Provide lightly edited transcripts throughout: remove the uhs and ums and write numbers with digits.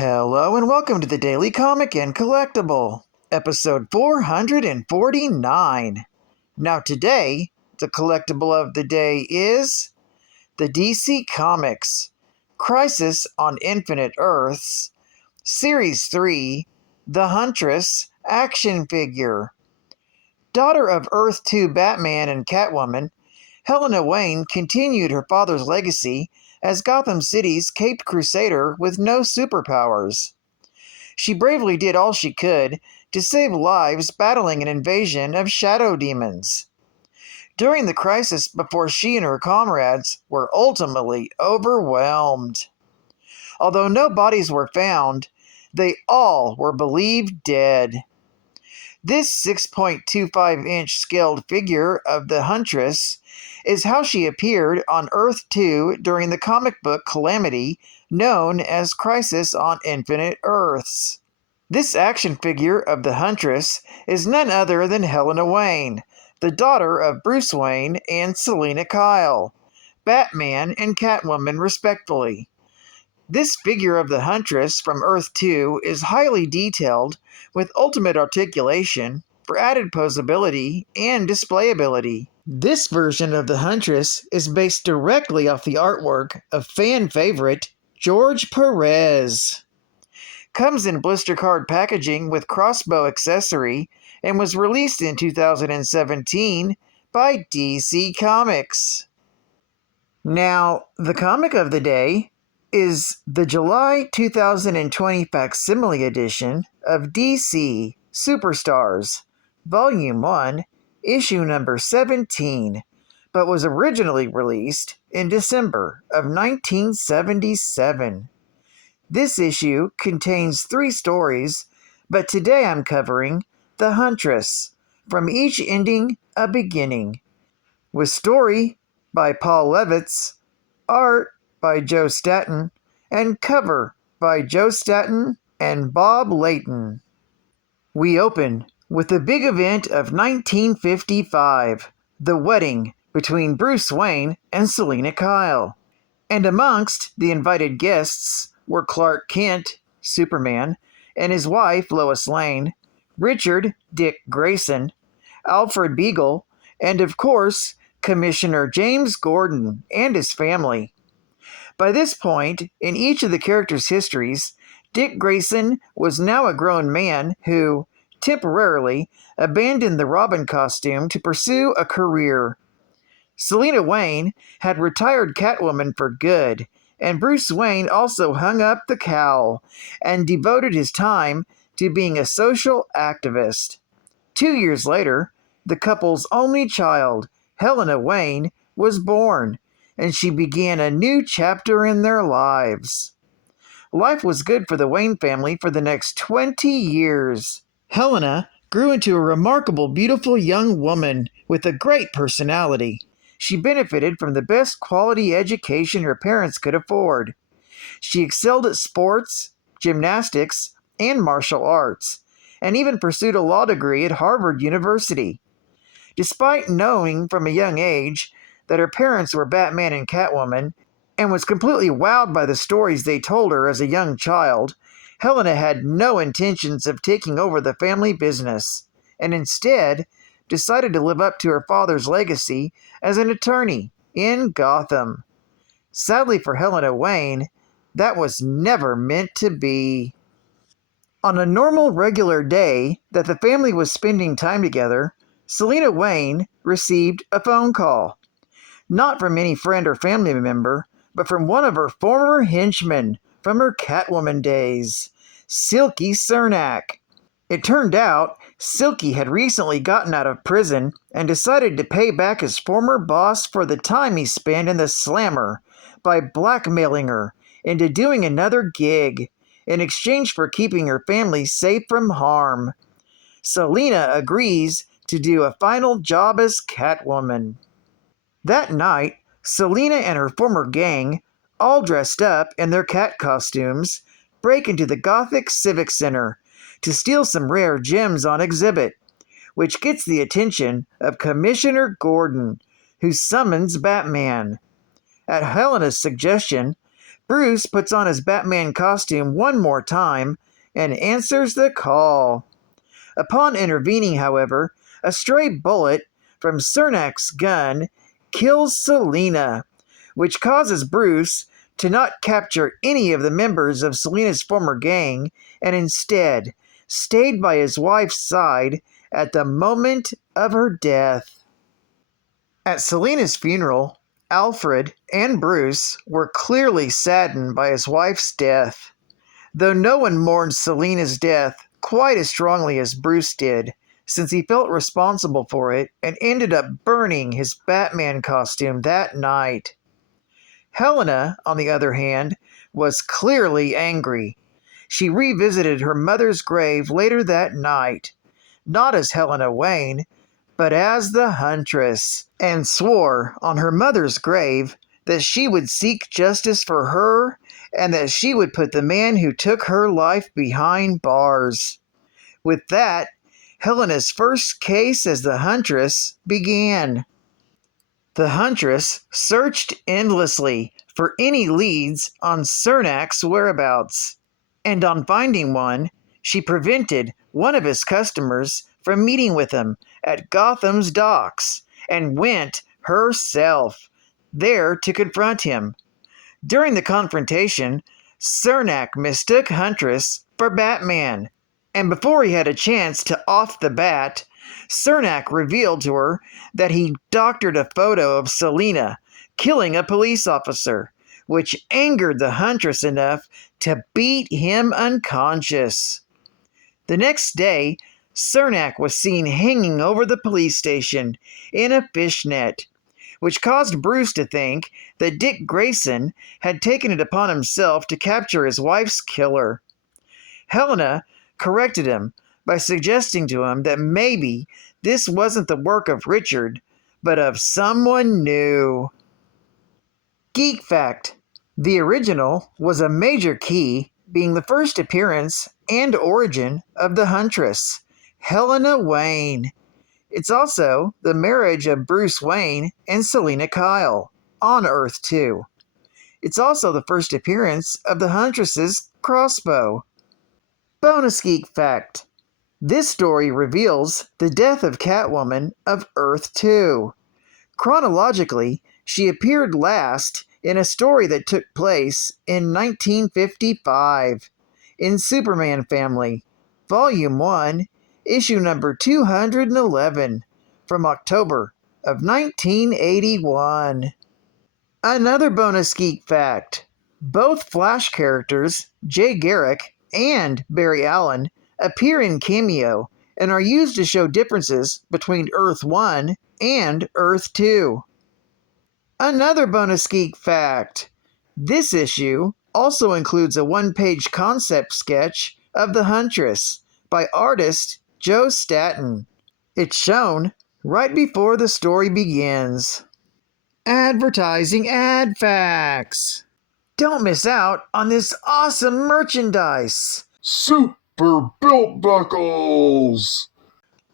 Hello and welcome to the Daily Comic and Collectible, episode 449. Now today, the collectible of the day is the DC Comics Crisis on Infinite Earths, Series 3, The Huntress action figure. Daughter of Earth 2 Batman and Catwoman, Helena Wayne continued her father's legacy as Gotham City's caped crusader with no superpowers. She bravely did all she could to save lives battling an invasion of shadow demons. During the crisis before she and her comrades were ultimately overwhelmed. Although no bodies were found, they all were believed dead. This 6.25-inch scaled figure of the Huntress is how she appeared on Earth 2 during the comic book calamity known as Crisis on Infinite Earths. This action figure of the Huntress is none other than Helena Wayne, the daughter of Bruce Wayne and Selina Kyle, Batman and Catwoman respectively. This figure of the Huntress from Earth 2 is highly detailed with ultimate articulation for added posability and displayability. This version of the Huntress is based directly off the artwork of fan favorite George Perez. Comes in blister card packaging with crossbow accessory and was released in 2017 by DC Comics. Now, the comic of the day is the July 2020 Facsimile edition of DC Superstars, Volume 1, Issue number 17, but was originally released in December of 1977. This issue contains 3 stories, but today I'm covering The Huntress, from each ending a beginning, with story by Paul Levitz, art by Joe Staton, and cover by Joe Staton and Bob Layton. We open with the big event of 1955, the wedding between Bruce Wayne and Selina Kyle. And amongst the invited guests were Clark Kent, Superman, and his wife Lois Lane, Richard Dick Grayson, Alfred Beagle, and of course, Commissioner James Gordon and his family. By this point, in each of the characters' histories, Dick Grayson was now a grown man who, temporarily, abandoned the Robin costume to pursue a career. Selina Wayne had retired Catwoman for good, and Bruce Wayne also hung up the cowl and devoted his time to being a social activist. 2 years later, the couple's only child, Helena Wayne, was born, and she began a new chapter in their lives. Life was good for the Wayne family for the next 20 years. Helena grew into a remarkable, beautiful young woman with a great personality. She benefited from the best quality education her parents could afford. She excelled at sports, gymnastics, and martial arts, and even pursued a law degree at Harvard University. Despite knowing from a young age that her parents were Batman and Catwoman, and was completely wowed by the stories they told her as a young child, Helena had no intentions of taking over the family business, and instead decided to live up to her father's legacy as an attorney in Gotham. Sadly for Helena Wayne, that was never meant to be. On a normal, regular day that the family was spending time together, Selina Wayne received a phone call. Not from any friend or family member, but from one of her former henchmen from her Catwoman days, Silky Cernak. It turned out Silky had recently gotten out of prison and decided to pay back his former boss for the time he spent in the slammer by blackmailing her into doing another gig in exchange for keeping her family safe from harm. Selina agrees to do a final job as Catwoman. That night, Selina and her former gang, all dressed up in their cat costumes, break into the Gothic Civic Center to steal some rare gems on exhibit, which gets the attention of Commissioner Gordon, who summons Batman. At Helena's suggestion, Bruce puts on his Batman costume one more time and answers the call. Upon intervening, however, a stray bullet from Cernak's gun kills Helena, which causes Bruce to not capture any of the members of Helena's former gang and instead stayed by his wife's side at the moment of her death. At Helena's funeral, Alfred and Bruce were clearly saddened by his wife's death, though no one mourned Helena's death quite as strongly as Bruce did, since he felt responsible for it and ended up burning his Batman costume that night. Helena, on the other hand, was clearly angry. She revisited her mother's grave later that night, not as Helena Wayne, but as the Huntress, and swore on her mother's grave that she would seek justice for her and that she would put the man who took her life behind bars. With that, Helena's first case as the Huntress began. The Huntress searched endlessly for any leads on Cernak's whereabouts, and on finding one, she prevented one of his customers from meeting with him at Gotham's docks and went herself there to confront him. During the confrontation, Cernak mistook Huntress for Batman, and before he had a chance to off the bat, Cernak revealed to her that he doctored a photo of Helena killing a police officer, which angered the Huntress enough to beat him unconscious. The next day, Cernak was seen hanging over the police station in a fishnet, which caused Bruce to think that Dick Grayson had taken it upon himself to capture his wife's killer. Helena corrected him by suggesting to him that maybe this wasn't the work of Richard, but of someone new. Geek fact: the original was a major key, being the first appearance and origin of the Huntress, Helena Wayne. It's also the marriage of Bruce Wayne and Selina Kyle on Earth 2. It's also the first appearance of the Huntress's crossbow. Bonus geek fact: this story reveals the death of Catwoman of Earth 2. Chronologically, she appeared last in a story that took place in 1955 in Superman Family, Volume 1, issue number 211, from October of 1981. Another bonus geek fact: both Flash characters, Jay Garrick and Barry Allen, appear in Cameo and are used to show differences between Earth 1 and Earth 2. Another bonus geek fact: this issue also includes a one-page concept sketch of the Huntress by artist Joe Staton. It's shown right before the story begins. Advertising ad facts. Don't miss out on this awesome merchandise. Super belt buckles!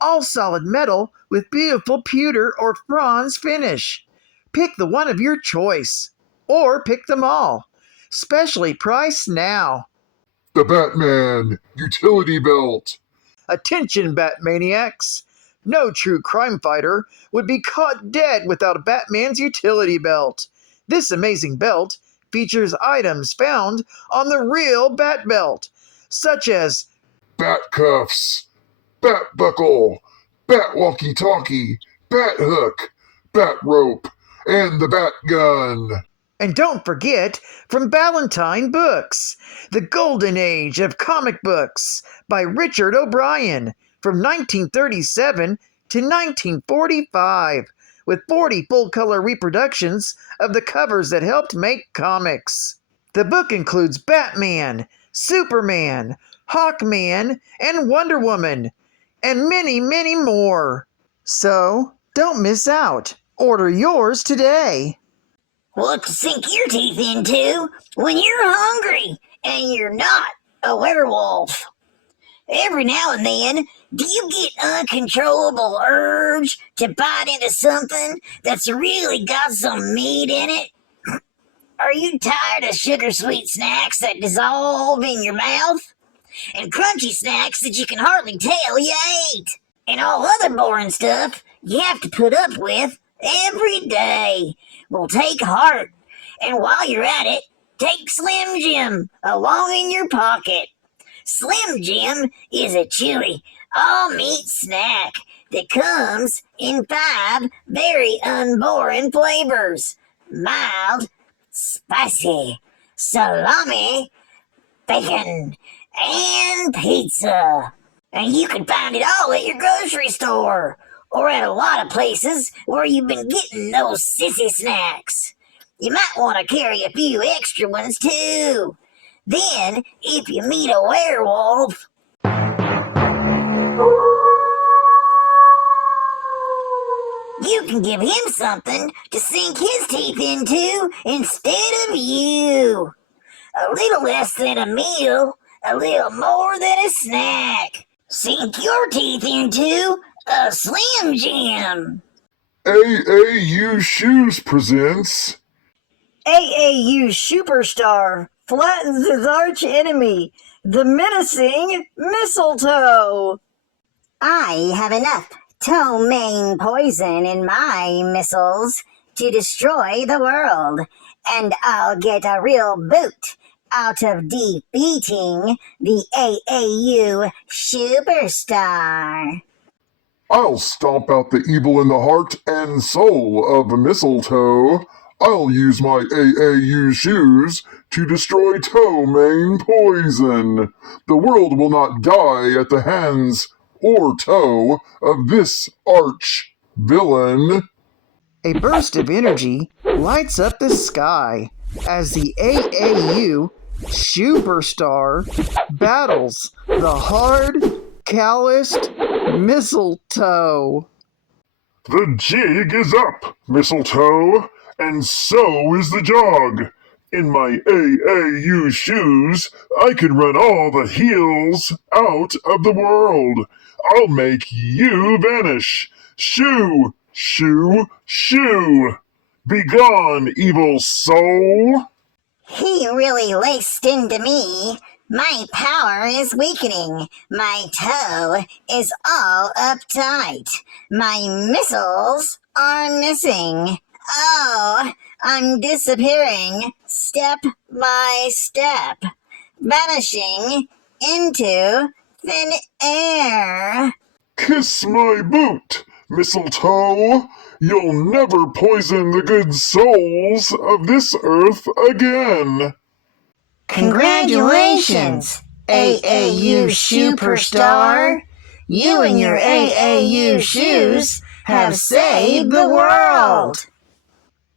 All solid metal with beautiful pewter or bronze finish. Pick the one of your choice, or pick them all. Specially priced now. The Batman Utility Belt! Attention, Batmaniacs! No true crime fighter would be caught dead without Batman's utility belt. This amazing belt features items found on the real Bat Belt, such as Bat Cuffs, Bat Buckle, Bat Walkie-Talkie, Bat Hook, Bat Rope, and the Bat Gun. And don't forget, from Ballantine Books, The Golden Age of Comic Books by Richard O'Brien from 1937 to 1945, with 40 full-color reproductions of the covers that helped make comics. The book includes Batman, Superman, Hawkman, and Wonder Woman, and many, many more. So, don't miss out. Order yours today. What to sink your teeth into when you're hungry and you're not a werewolf? Every now and then, do you get uncontrollable urge to bite into something that's really got some meat in it? Are you tired of sugar-sweet snacks that dissolve in your mouth? And crunchy snacks that you can hardly tell you ate? And all other boring stuff you have to put up with every day? Well, take heart. And while you're at it, take Slim Jim along in your pocket. Slim Jim is a chewy, all-meat snack that comes in 5 very unboring flavors: mild, spicy, salami, bacon, and pizza. And you can find it all at your grocery store or at a lot of places where you've been getting those sissy snacks. You might want to carry a few extra ones too. Then, if you meet a werewolf, you can give him something to sink his teeth into instead of you. A little less than a meal, a little more than a snack. Sink your teeth into a Slim Jim. AAU Shoes presents AAU Superstar flattens his arch enemy, the menacing mistletoe. I have enough ptomaine poison in my missiles to destroy the world, and I'll get a real boot out of defeating the AAU Superstar. I'll stomp out the evil in the heart and soul of mistletoe. I'll use my AAU shoes to destroy ptomaine poison. The world will not die at the hands or toe of this arch villain. A burst of energy lights up the sky as the AAU Superstar battles the hard, calloused mistletoe. The jig is up, mistletoe, and so is the jog. In my AAU shoes, I can run all the heels out of the world. I'll make you vanish. Shoo, shoo, shoo. Begone, evil soul. He really laced into me. My power is weakening. My toe is all uptight. My missiles are missing. Oh, I'm disappearing step by step, vanishing into thin air. Kiss my boot, mistletoe. You'll never poison the good souls of this earth again. Congratulations, AAU Superstar! You and your AAU shoes have saved the world!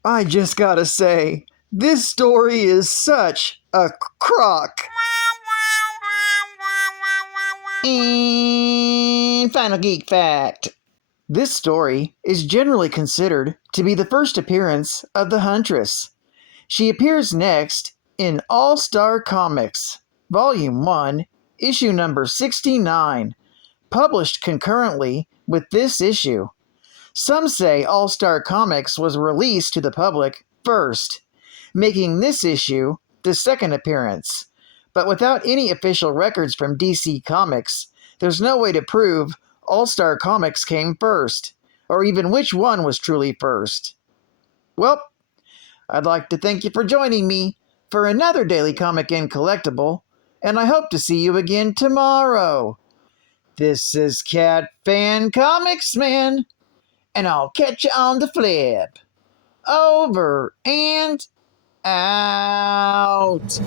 I just gotta say, this story is such a crock. And final geek fact. This story is generally considered to be the first appearance of the Huntress. She appears next in All-Star Comics, Volume 1, Issue number 69, published concurrently with this issue. Some say All-Star Comics was released to the public first, making this issue the second appearance. But without any official records from DC Comics, there's no way to prove All-Star Comics came first, or even which one was truly first. Well, I'd like to thank you for joining me for another Daily Comic and Collectible, and I hope to see you again tomorrow. This is Cat Fan Comics Man, and I'll catch you on the flip. Over and out.